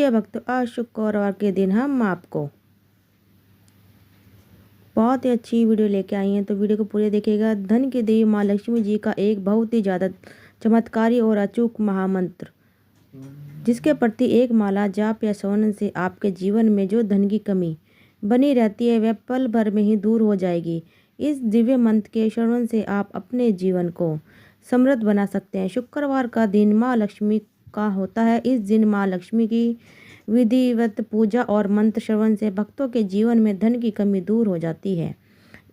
प्रिय भक्तों, आज शुक्रवार के दिन हम आपको बहुत ही अच्छी वीडियो लेके आई हैं, तो वीडियो को पूरे देखिएगा। धन की देवी माँ लक्ष्मी जी का एक बहुत ही ज़्यादा चमत्कारी और अचूक महामंत्र, जिसके प्रति एक माला जाप या श्रवण से आपके जीवन में जो धन की कमी बनी रहती है वह पल भर में ही दूर हो जाएगी। इस दिव्य मंत्र के श्रवण से आप अपने जीवन को समृद्ध बना सकते हैं। शुक्रवार का दिन माँ लक्ष्मी का होता है। इस दिन माँ लक्ष्मी की विधिवत पूजा और मंत्र श्रवण से भक्तों के जीवन में धन की कमी दूर हो जाती है।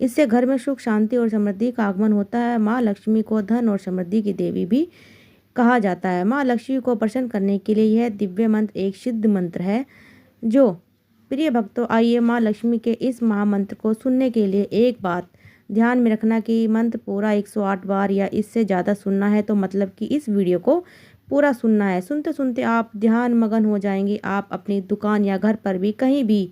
इससे घर में सुख, शांति और समृद्धि का आगमन होता है। माँ लक्ष्मी को धन और समृद्धि की देवी भी कहा जाता है। माँ लक्ष्मी को प्रसन्न करने के लिए यह दिव्य मंत्र एक सिद्ध मंत्र है। जो प्रिय भक्तों, आइए माँ लक्ष्मी के इस महामंत्र को सुनने के लिए एक बात ध्यान में रखना कि मंत्र पूरा 108 बार या इससे ज़्यादा सुनना है, तो मतलब कि इस वीडियो को पूरा सुनना है। सुनते सुनते आप ध्यान मगन हो जाएंगे। आप अपनी दुकान या घर पर भी कहीं भी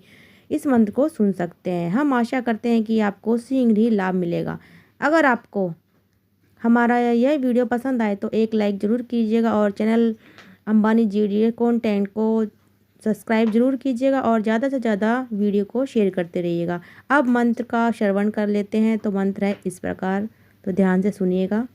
इस मंत्र को सुन सकते हैं। हम आशा करते हैं कि आपको शीघ्र ही लाभ मिलेगा। अगर आपको हमारा यह वीडियो पसंद आए तो एक लाइक ज़रूर कीजिएगा और चैनल अंबानी जी कंटेंट को सब्सक्राइब जरूर कीजिएगा और ज़्यादा से ज़्यादा वीडियो को शेयर करते रहिएगा। अब मंत्र का श्रवण कर लेते हैं। तो मंत्र है इस प्रकार, तो ध्यान से सुनिएगा।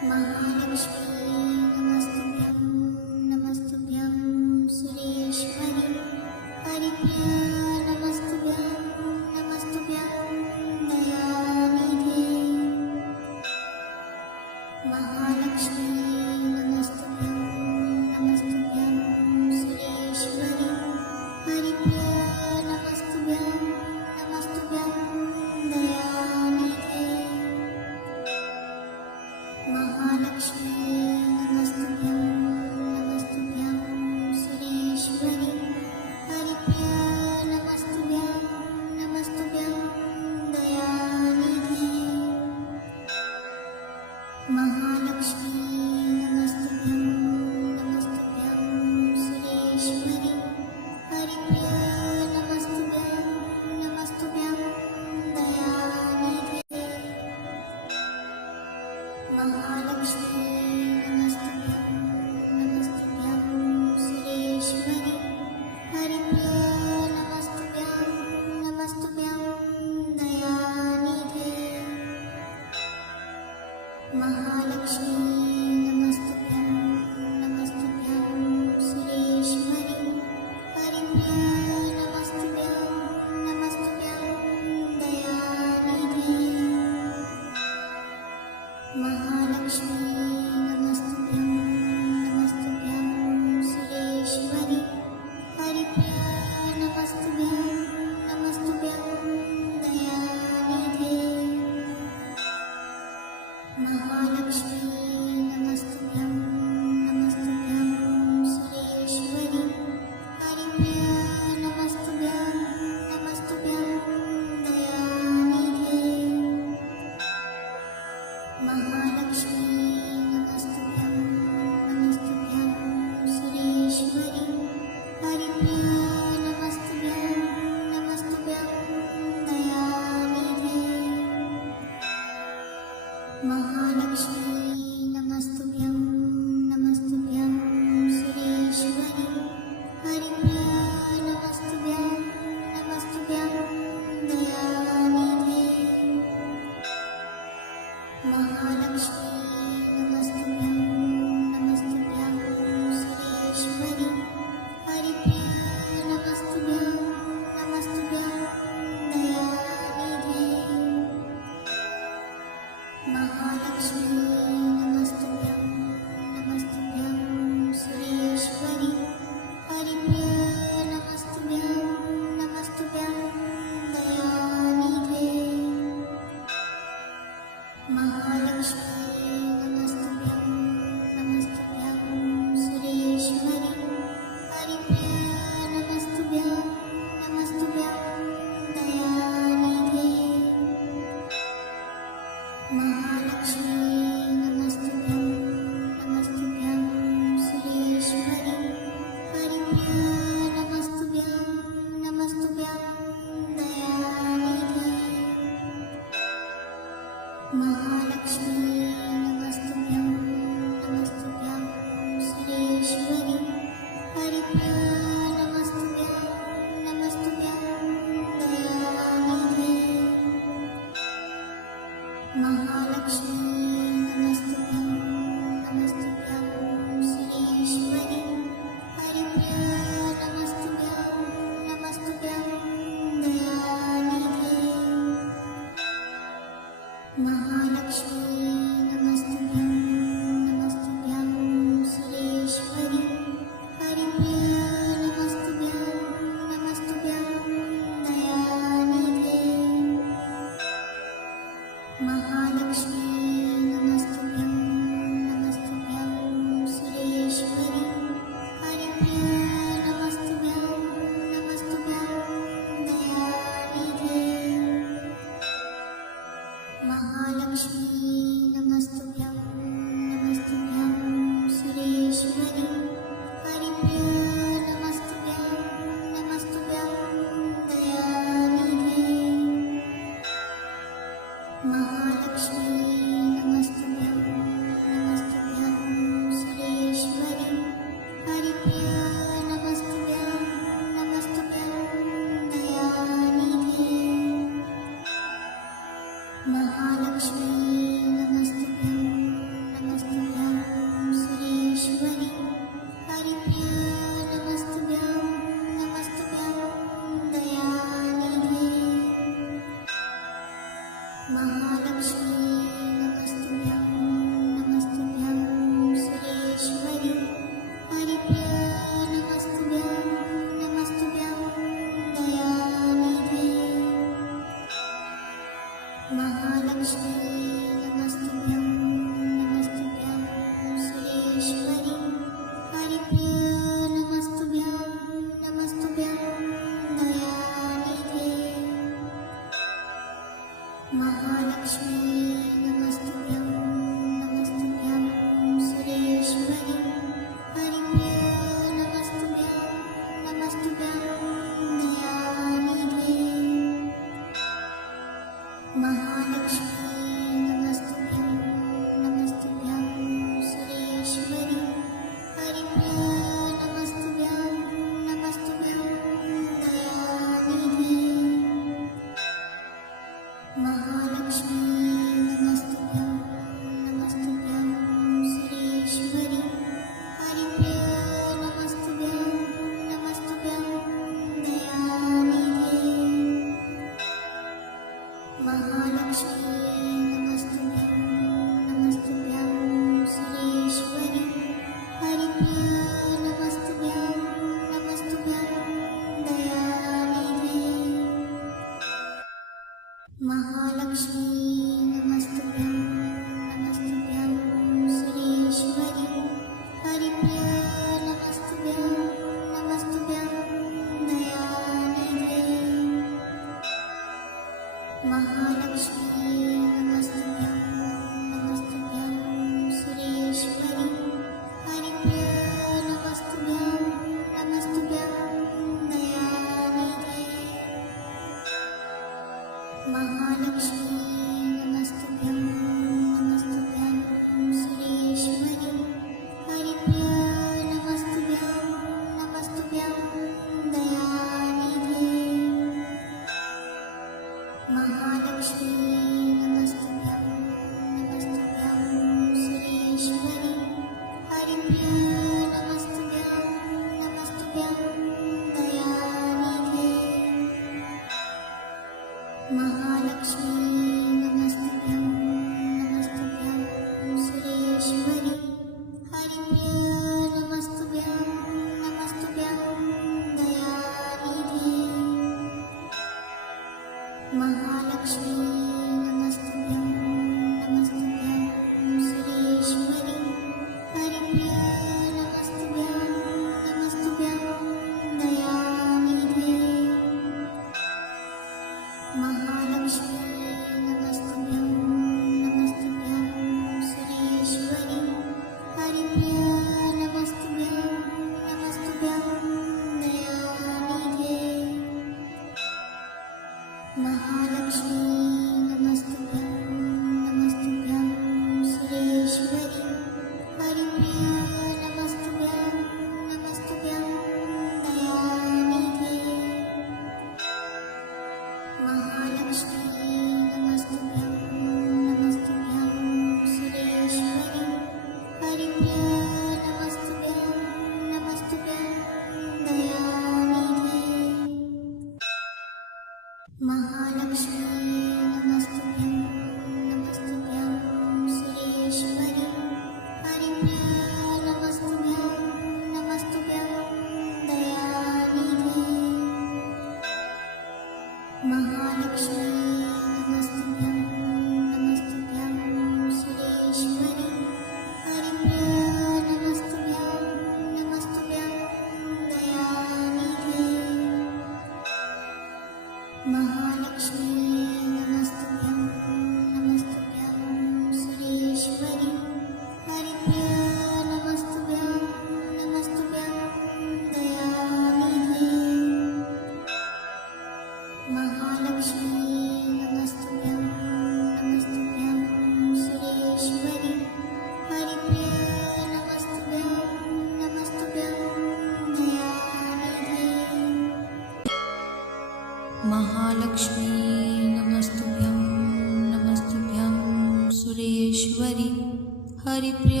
हरिप्रिय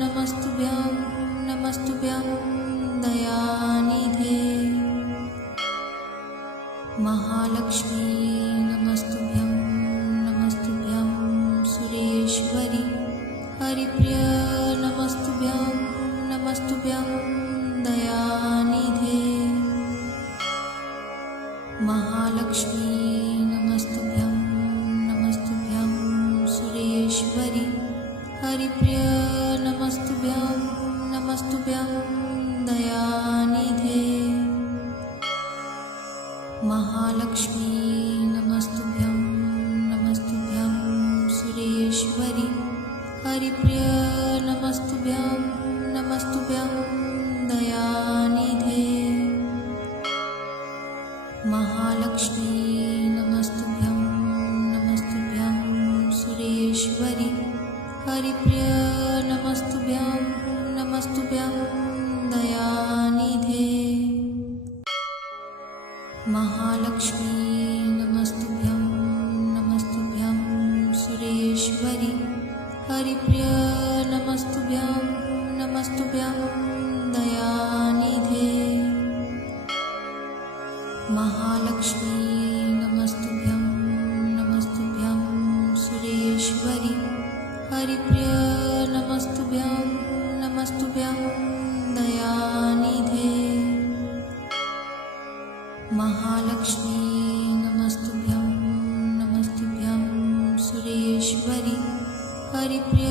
नमस्तुभ्यं नमस्तुभ्यं दयानिधे महालक्ष्मी नमस्तुभ्यं नमस्तुभ्यं सुरेश्वरी हरिप्रिय नमस्तुभ्यं नमस्तुभ्यं दयानिधे महालक्ष्मी नमस्तुभ्यं नमस्तुभ्यं सुरेश्वरी हरिप्रिय नमस्तुभ्यं नमस्तुभ्यं दयानिधे महालक्ष्मी नमस्तुभ्यं नमस्तुभ्यं सुरेश्वरी हरिप्रिय नमस्तुभ्यं नमस्तुभ्यं दयानिधे महालक्ष्मी नमस्तुभ्यं नमस्तुभ्यं सुरेश्वरी हरिप्रिय नमस्तुभ्यं नमस्तुभ्यं दयानिधे महालक्ष्मी नमस्तुभ्यं नमस्तुभ्यं सुरेश्वरी हरिप्रिय नमस्तुभ्यं नमस्तुभ्यं दयानिधे महालक्ष्मी नमस्तुभ्यं नमस्तुभ्यं सुरेश्वरी हरिप्रिय नमस्तुभ्यं नमस्तुभ्यं दयानिधे महालक्ष्मी नमस्तुभ्यं नमस्तुभ्यं सुरेश्वरि हरिप्रिय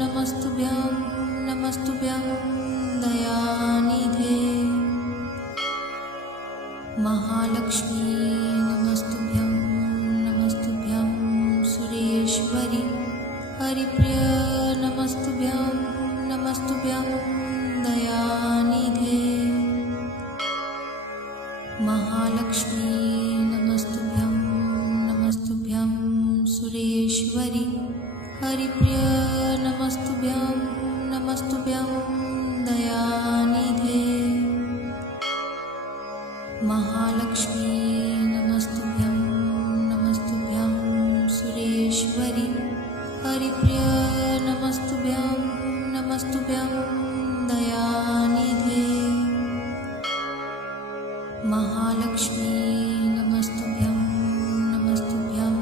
नमस्तुभ्यं नमस्तुभ्यं दयानिधे महालक्ष्मी नमस्तुभ्यं नमस्तुभ्यं सुरेश्वरि हरिप्रिय नमस्तुभ्यं नमस्तुभ्यं दयानिधे महालक्ष्मी नमस्तुभ्यं नमस्तुभ्यं सुरेश्वरि हरिप्रिय नमस्तुभ्यं नमस्तुभ्यं दयानिधे महालक्ष्मी नमस्तुभ्यं नमस्तुभ्यं सुरेश्वरि हरिप्रिय नमस्तुभ्यं नमस्तुभ्यं दयानिधे महालक्ष्मी नमस्तुभ्यं नमस्तुभ्यं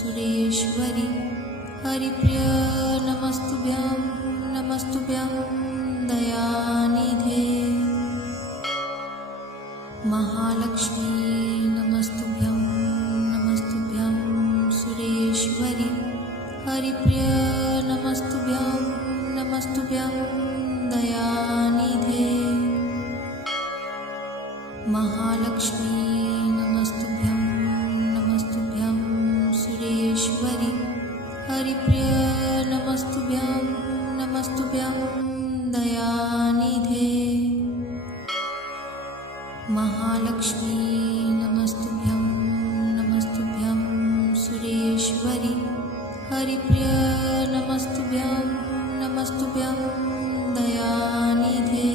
सुरेश्वरि हरिप्रिय नमस्तुभ्यं नमस्तुभ्यं दयानिधे महालक्ष्मी नमस्तुभ्यं नमस्तुभ्यं सुरेश्वरि हरिप्रिय नमस्तुभ्यं नमस्तुभ्यं दयानिधे महालक्ष्मी नमस्तुभ्यं नमस्तुभ्यं सुरेश्वरि हरिप्रिय नमस्तुभ्यं नमस्तुभ्यं दयानिधे महालक्ष्मी नमस्तुभ्यं नमस्तुभ्यं सुरेश्वरि हरिप्रिय नमस्तुभ्यं नमस्तुभ्यं दयानिधे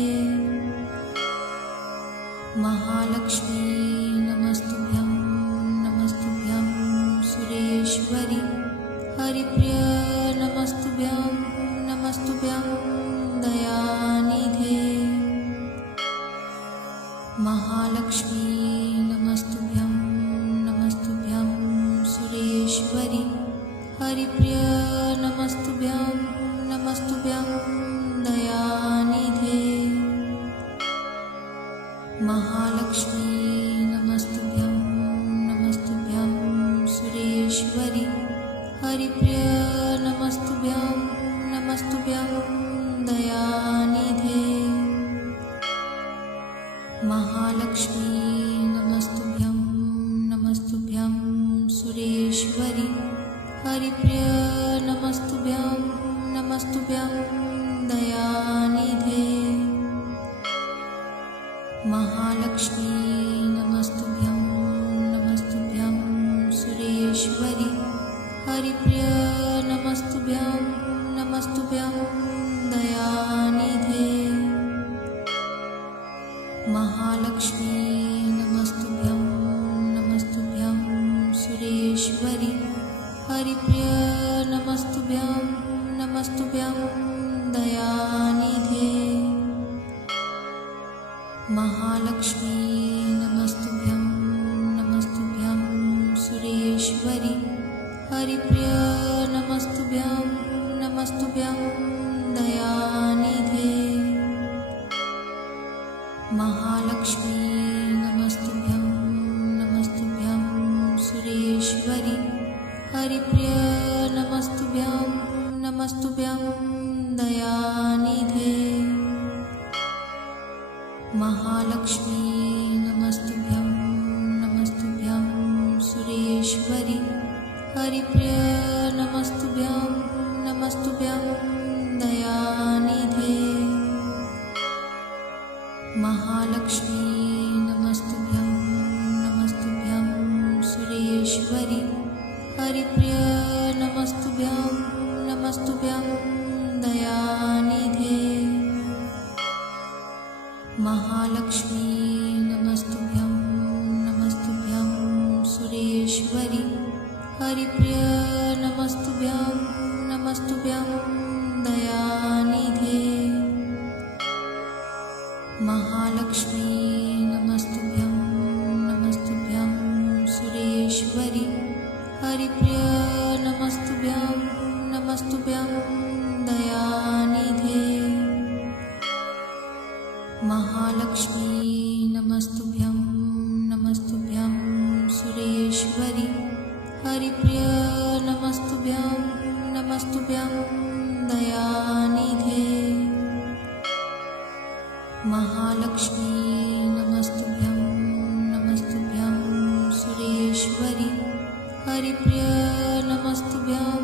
महालक्ष्मी नमस्तुभ्यं नमस्तुभ्यं सुरेश्वरि हरिप्रिय नमस्तुभ्यं नमस्तुभ्यं दयानिधे महालक्ष्मी नमस्तुभ्यं नमस्तुभ्यं सुरेश्वरि हरिप्रिय नमस्तुभ्यं नमस्तुभ्यं दयानिधे महालक्ष्मी नमस्तुभ्यं नमस्तुभ्यं सुरेश्वरि हरिप्रिय नमस्तुभ्यं नमस्तुभ्यं दयानिधे महालक्ष्मी नमस्तुभ्यं नमस्तुभ्यं सुरेश्वरि हरिप्रिय नमस्तुभ्यं नमस्तुभ्यं दयानिधे महालक्ष्मी नमस्तुभ्यं नमस्तुभ्यं सुरेश्वरि हरिप्रिय नमस्तुभ्यं नमस्तुभ्यं दयानिधे महालक्ष्मी नमस्तुभ्यं नमस्तुभ्यं सुरेश्वरि हरिप्रिय नमस्तुभ्यं नमस्तुभ्यं दयानिधे महालक्ष्मी नमस्तुभ्यं नमस्तुभ्यं सुरेश्वरि हरिप्रिय नमस्तुभ्यं नमस्तुभ्यं दयानिधे महालक्ष्मी नमस्तुभ्यं नमस्तुभ्यं सुरेश्वरि हरिप्रिय नमस्तुभ्यं नमस्तुभ्यं दयानिधे महालक्ष्मी नमस्तुभ्यं नमस्तुभ्यं सुरेश्वरि हरिप्रिय नमस्तुभ्यं नमस्तुभ्यं दयानिधे महालक्ष्मी नमस्तुभ्यं नमस्तुभ्यं सुरेश्वरि हरिप्रिय नमस्तुभ्यं नमस्तुभ्यं दयानिधे महालक्ष्मी नमस्तुभ्यं नमस्तुभ्यं सुरेश्वरि हरिप्रिय नमस्तुभ्यं नमस्तुभ्यं दयानिधे महालक्ष्मी नमस्तुभ्यं नमस्तुभ्यं सुरेश्वरि हरिप्रिय नमस्तुभ्यं नमस्तुभ्यं दयानिधे महालक्ष्मी नमस्तुभ्यं नमस्तुभ्यं सुरेश्वरि हरिप्रिय नमस्तुभ्यं नमस्तुभ्यं दयानिधे। महालक्ष्मी नमस्तुभ्यं नमस्तुभ्यं सुरेश्वरी हरिप्रिय नमस्तुभ्यं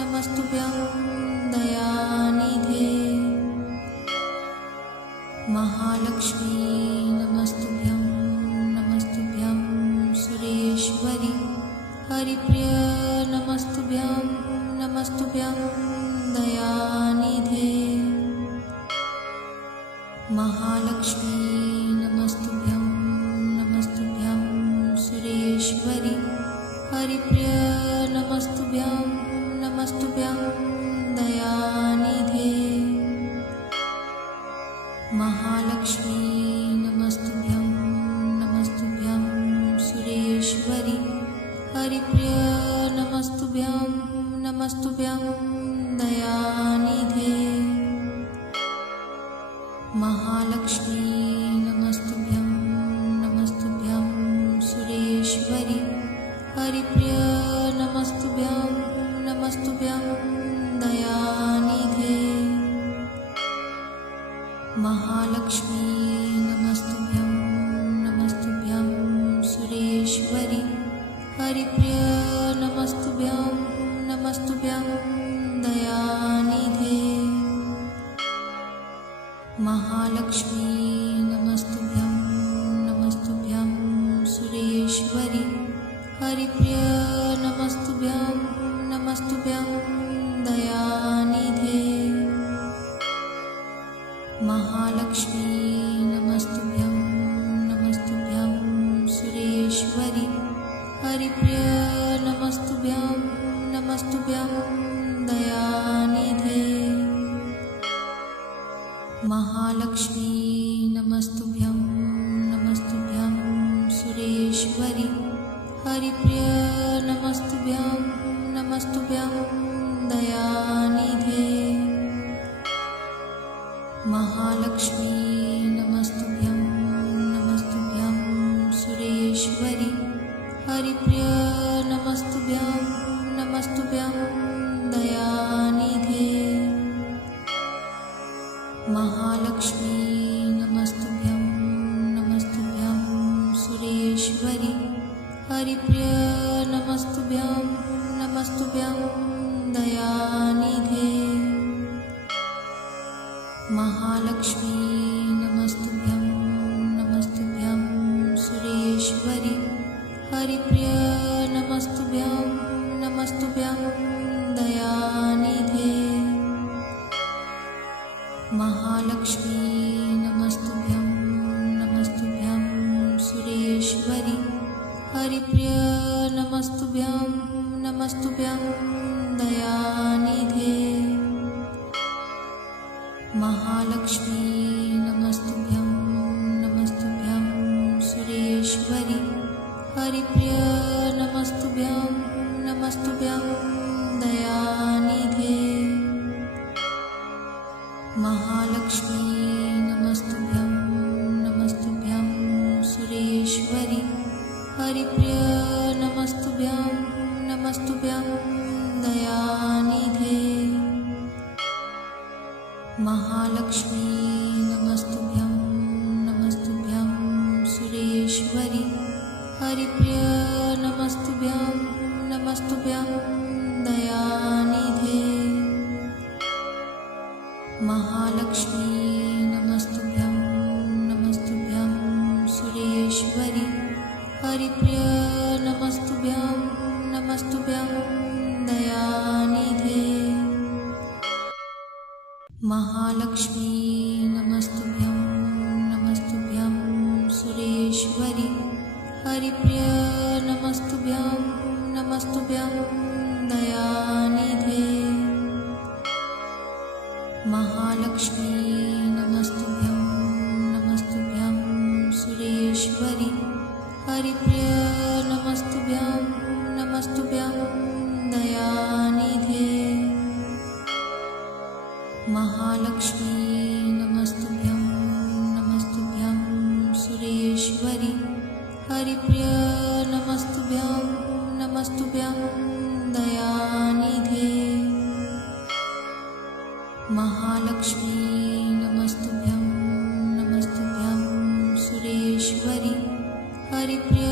नमस्तुभ्यं दयानिधे। महालक्ष्मी नमस्तुभ्यं नमस्तुभ्यं सुरेश्वरी हरिप्रिय नमस्तुभ्यं नमस्तुभ्यं दयानिधे। महालक्ष्मी नमस्तुभ्यं नमस्तुभ्यं सुरेश्वरी हरिप्रिय नमस्तुभ्यं नमस्तुभ्यं दयानिधे। महालक्ष्मी नमस्तुभ्यं नमस्तुभ्यं सुरेश्वरी हरिप्रिय नमस्तुभ्यं नमस्तुभ्यं दयानिधे। महालक्ष्मी नमस्तुभ्यं नमस्तुभ्यं सुरेश्वरी हरिप्रिय नमस्तुभ्यं नमस्तुभ्यं दयानिधे। महालक्ष्मी नमस्तुभ्यं नमस्तुभ्यं सुरेश्वरी हरिप्रिय नमस्तुभ्यं नमस्तुभ्यं दयानिधे। महालक्ष्मी नमस्तुभ्यं नमस्तुभ्यं सुरेश्वरी हरिप्रिय नमस्तुभ्यं नमस्तुभ्यं दयानिधे। महालक्ष्मी नमस्तुभ्यं नमस्तुभ्यं सुरेश्वरी हरिप्रिय नमस्तुभ्यं नमस्तुभ्यं दयानिधे। महालक्ष्मी नमस्तुभ्यं नमस्तुभ्यं सुरेश्वरी हरिप्रिय नमस्तुभ्यं नमस्तुभ्यं दयानिधे। महालक्ष्मी नमस्तुभ्यं नमस्तुभ्यं सुरेश्वरी हरिप्रिय नमस्तुभ्यं नमस्तुभ्यं दयानिधे। महालक्ष्मी नमस्तुभ्यं नमस्तुभ्यं सुरेश्वरी हरिप्रिय नमस्तुभ्यं नमस्तुभ्यं दयानिधे। महालक्ष्मी नमस्तुभ्यं नमस्तुभ्यं सुरेश्वरी हरिप्रिय नमस्तुभ्यं नमस्तुभ्यं दयानिधे। महालक्ष्मी नमस्तुभ्यं नमस्तुभ्यं सुरेश्वरी हरिप्रिय नमस्तुभ्यं नमस्तुभ्यं दयानिधे। महालक्ष्मी नमस्तुभ्यं नमस्तुभ्यं सुरेश्वरी हरिप्रिय नमस्तुभ्यं नमस्तुभ्यं दयानिधे। महालक्ष्मी नमस्तुभ्यं नमस्तुभ्यं सुरेश्वरी हरिप्रिय नमस्तुभ्यं नमस्तुभ्यं दयानिधे। महालक्ष्मी नमस्तुभ्यं नमस्तुभ्यं सुरेश्वरी हरिप्रिय नमस्तुभ्यं नमस्तुभ्यं दयानिधे। महालक्ष्मी नमस्तुभ्यं नमस्तुभ्यं सुरेश्वरी हरिप्रिय नमस्तुभ्यं नमस्तुभ्यं दयानिधे। महालक्ष्मी नमस्तुभ्यं नमस्तुभ्यं सुरेश्वरी हरिप्रिय नमस्तुभ्यं नमस्तुभ्यं दयानिधे। महालक्ष्मी नमस्तुभ्यं नमस्तुभ्यं सुरेश्वरी हरिप्रिय नमस्तुभ्यं नमस्तुभ्यं दयानिधे। महालक्ष्मी नमस्तुभ्यं नमस्तुभ्यं सुरेश्वरी हरिप्रिय नमस्तुभ्यं नमस्तुभ्यं दयानिधे। महालक्ष्मी नमस्तुभ्यं नमस्तुभ्यं सुरेश्वरी हरिप्रिय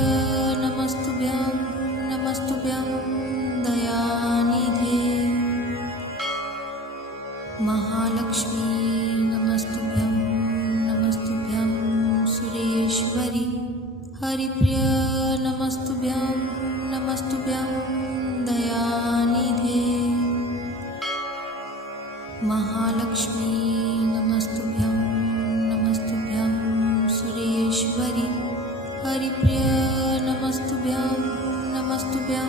नमस्तुभ्यं नमस्तुभ्यं दयानिधे महालक्ष्मी नमस्तुभ्यं नमस्तुभ्यं सुरेश्वरी हरिप्रिय नमस्तुभ्यं नमस्तुभ्यं दयानिधे महालक्ष्मी नमस्तुभ्यं नमस्तुभ्यं सुरेश्वरी हरिप्रिय नमस्तुभ्यं नमस्तुभ्यं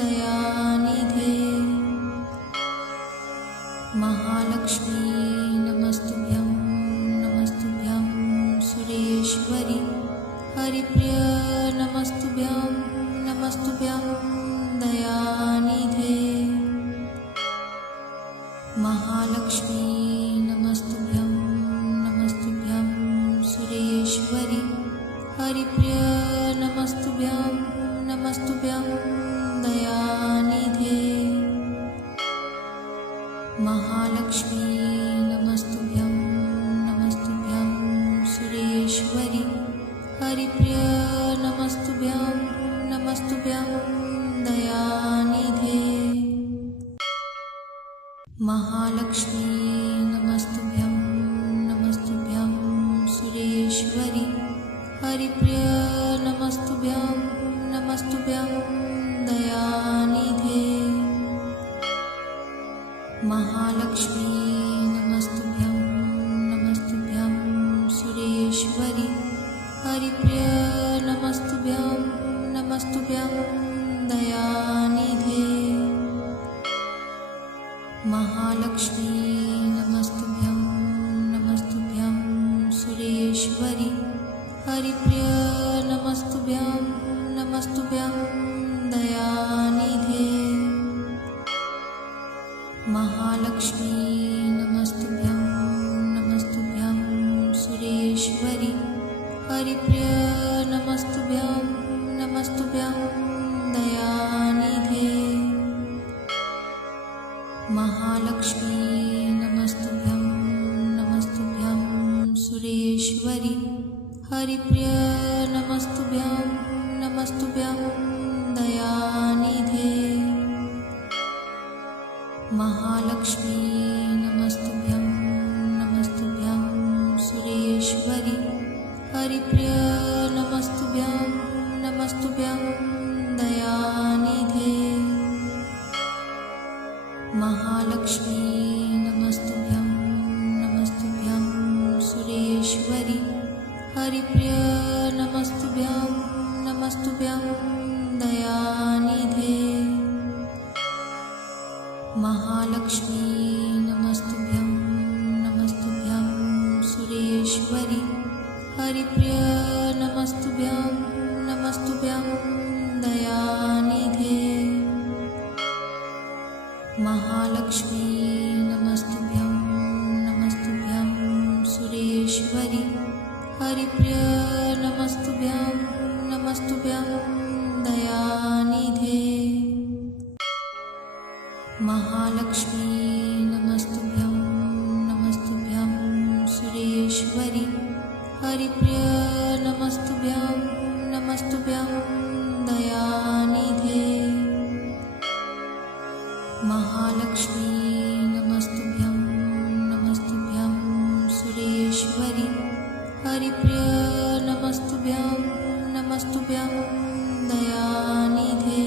दयानिधे महालक्ष्मी नमस्तुभ्यं नमस्तुभ्यं सुरेश्वरी हरिप्रिय नमस्तुभ्यं नमस्तुभ्यं दयानिधे महालक्ष्मी नमस्तुभ्यं नमस्तुभ्यं सुरेश्वरी हरिप्रिय नमस्तुभ्यं नमस्तुभ्यं दयानिधे महालक्ष्मी नमस्तुभ्यं नमस्तुभ्यं सुरेश्वरी हरिप्रिय नमस्तुभ्यं नमस्तुभ्यं दयानिधे महालक्ष्मी नमस्तुभ्यं नमस्तुभ्यं सुरेश्वरी हरिप्रिय नमस्तुभ्यं नमस्तुभ्यं दयानिधे महालक्ष्मी नमस्तुभ्यं नमस्तुभ्यं सुरेश्वरी हरिप्रिय नमस्तुभ्यं नमस्तुभ्यं दयानिधे महालक्ष्मी नमस्तुभ्यं नमस्तुभ्यं सुरेश्वरी हरिप्रिय नमस्तुभ्यं नमस्तुभ्यं दयानिधे महालक्ष्मी नमस्तुभ्यं नमस्तुभ्यं सुरेश्वरी हरिप्रिय नमस्तुभ्यं नमस्तुभ्यं दयानिधे महालक्ष्मी नमस्तुभ्यं नमस्तुभ्यं सुरेश्वरी हरिप्रिय नमस्तुभ्यं नमस्तुभ्यं दयानिधे महालक्ष्मी नमस्तुभ्यं नमस्तुभ्यं सुरेश्वरी हरिप्रिय नमस्तुभ्यं नमस्तुभ्यं दयानिधे महालक्ष्मी नमस्तुभ्यं नमस्तुभ्यं सुरेश्वरी हरिप्रिय नमस्तुभ्यं नमस्तुभ्यं दयानिधे महालक्ष्मी नमस्तुभ्यं नमस्तुभ्यं सुरेश्वरी हरिप्रिय नमस्तुभ्यं नमस्तुभ्यं दयानिधे महालक्ष्मी नमस्तुभ्यं नमस्तुभ्यं सुरेश्वरी हरिप्रिय नमस्तुभ्यं नमस्तुभ्यं दयानिधे महालक्ष्मी नमस्तुभ्यं नमस्तुभ्यं सुरेश्वरी हरिप्रिय नमस्तुभ्यं नमस्तुभ्यं दयानिधे महालक्ष्मी नमस्तुभ्यं नमस्तुभ्यं सुरेश्वरी हरिप्रिय नमस्तुभ्यं नमस्तुभ्यं दयानिधे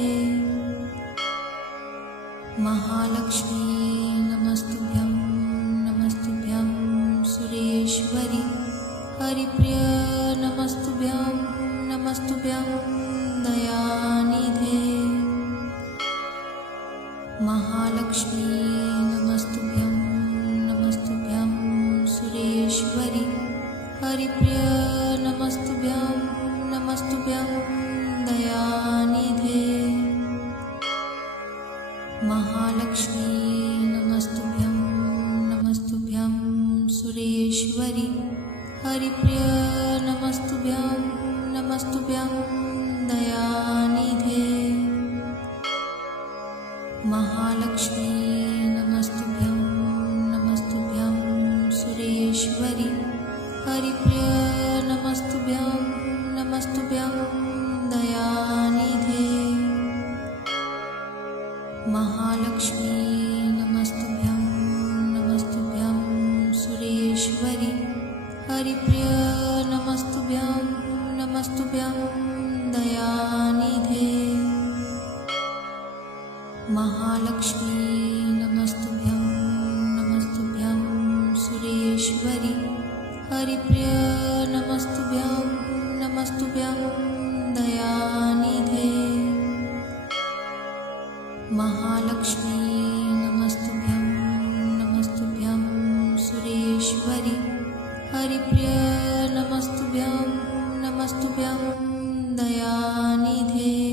महालक्ष्मी नमस्तुभ्यं नमस्तुभ्यं सुरेश्वरी हरिप्रिय नमस्तुभ्यं नमस्तुभ्यं दयानिधे महालक्ष्मी नमस्तुभ्यं नमस्तुभ्यं सुरेश्वरी हरिप्रिय नमस्तुभ्यं नमस्तुभ्यं दयानिधे महालक्ष्मी नमस्तुभ्यं नमस्तुभ्यं सुरेश्वरी हरिप्रिय नमस्तुभ्यं नमस्तुभ्यं दयानिधे महालक्ष्मी नमस्तुभ्यं दयानिधे। महालक्ष्मी नमस्तुभ्यं नमस्तुभ्यं सुरेश्वरि हरिप्रिय नमस्तुभ्यं नमस्तुभ्यं दयानिधे। महालक्ष्मी नमस्तुभ्यं नमस्तुभ्यं सुरेश्वरि हरिप्रिय नमस्तुभ्यं नमस्तुभ्यं दयानिधे। महालक्ष्मी नमस्तुभ्यं नमस्तुभ्यं सुरेश्वरि हरिप्रिय नमस्तुभ्यं नमस्तुभ्यं दयानिधे।